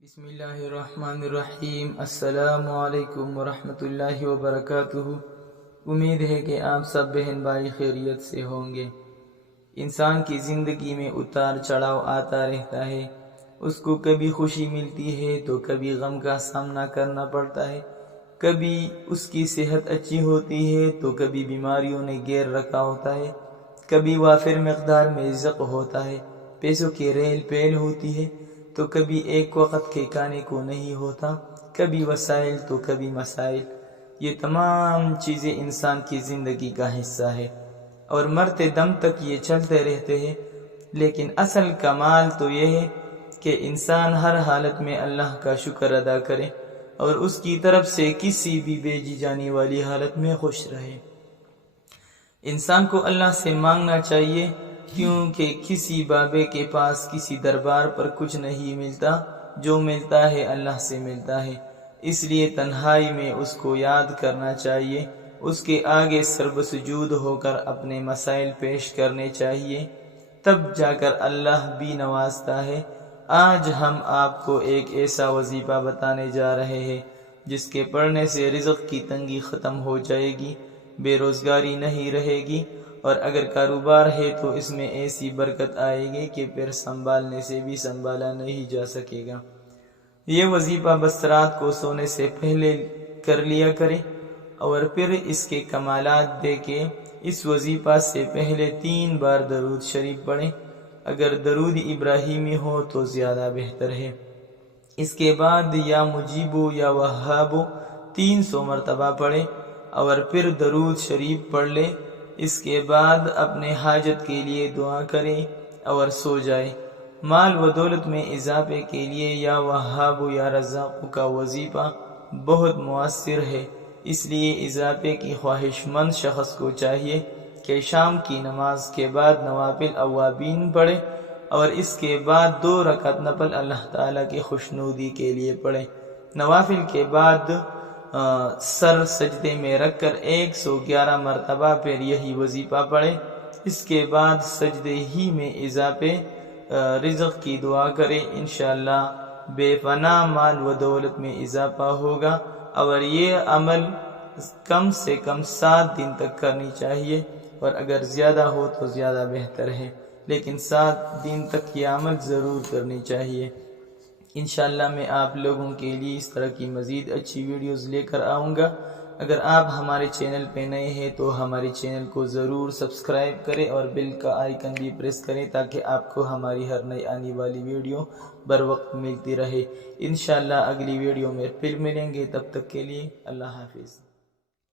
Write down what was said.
بسم اللہ الرحمن الرحیم۔ السلام علیکم ورحمۃ اللہ وبرکاتہ۔ امید ہے کہ آپ سب بہن بھائی خیریت سے ہوں گے۔ انسان کی زندگی میں اتار چڑھاؤ آتا رہتا ہے۔ اس کو کبھی خوشی ملتی ہے تو کبھی غم کا سامنا کرنا پڑتا ہے۔ کبھی اس کی صحت اچھی ہوتی ہے تو کبھی بیماریوں نے گھیر رکھا ہوتا ہے۔ کبھی وافر مقدار میں رزق ہوتا ہے، پیسوں کی ریل پیل ہوتی ہے تو کبھی ایک وقت کے کھانے کو نہیں ہوتا، کبھی وسائل تو کبھی مسائل۔ یہ تمام چیزیں انسان کی زندگی کا حصہ ہے اور مرتے دم تک یہ چلتے رہتے ہیں۔ لیکن اصل کمال تو یہ ہے کہ انسان ہر حالت میں اللہ کا شکر ادا کرے اور اس کی طرف سے کسی بھی بھیجی جانے والی حالت میں خوش رہے۔ انسان کو اللہ سے مانگنا چاہیے، کیونکہ کسی بابے کے پاس کسی دربار پر کچھ نہیں ملتا، جو ملتا ہے اللہ سے ملتا ہے۔ اس لیے تنہائی میں اس کو یاد کرنا چاہیے، اس کے آگے سرب سجود ہو کر اپنے مسائل پیش کرنے چاہیے، تب جا کر اللہ بھی نوازتا ہے۔ آج ہم آپ کو ایک ایسا وظیفہ بتانے جا رہے ہیں جس کے پڑھنے سے رزق کی تنگی ختم ہو جائے گی، بے روزگاری نہیں رہے گی، اور اگر کاروبار ہے تو اس میں ایسی برکت آئے گی کہ پھر سنبھالنے سے بھی سنبھالا نہیں جا سکے گا۔ یہ وظیفہ بس رات کو سونے سے پہلے کر لیا کرے اور پھر اس کے کمالات دیکھیں۔ اس وظیفہ سے پہلے 3 بار درود شریف پڑھیں، اگر درود ابراہیمی ہو تو زیادہ بہتر ہے۔ اس کے بعد یا مجیبو یا وہابو 300 مرتبہ پڑھیں اور پھر درود شریف پڑھ لیں۔ اس کے بعد اپنے حاجت کے لیے دعا کریں اور سو جائیں۔ مال و دولت میں اضافے کے لیے یا وہاب یا رزاق کا وظیفہ بہت مؤثر ہے، اس لیے اضافے کی خواہش مند شخص کو چاہیے کہ شام کی نماز کے بعد نوافل اوابین پڑھے اور اس کے بعد 2 رکعت نفل اللہ تعالیٰ کی خوشنودی کے لیے پڑھے۔ نوافل کے بعد سر سجدے میں رکھ کر 111 مرتبہ پھر یہی وظیفہ پڑھے۔ اس کے بعد سجدے ہی میں اضافے رزق کی دعا کرے، انشاءاللہ بے پناہ مال و دولت میں اضافہ ہوگا۔ اور یہ عمل کم سے کم 7 دن تک کرنی چاہیے، اور اگر زیادہ ہو تو زیادہ بہتر ہے، لیکن 7 دن تک یہ عمل ضرور کرنی چاہیے۔ انشاءاللہ میں آپ لوگوں کے لیے اس طرح کی مزید اچھی ویڈیوز لے کر آؤں گا۔ اگر آپ ہمارے چینل پہ نئے ہیں تو ہمارے چینل کو ضرور سبسکرائب کریں اور بیل کا آئیکن بھی پریس کریں تاکہ آپ کو ہماری ہر نئی آنے والی ویڈیو بر وقت ملتی رہے۔ انشاءاللہ اگلی ویڈیو میں پھر ملیں گے، تب تک کے لیے اللہ حافظ۔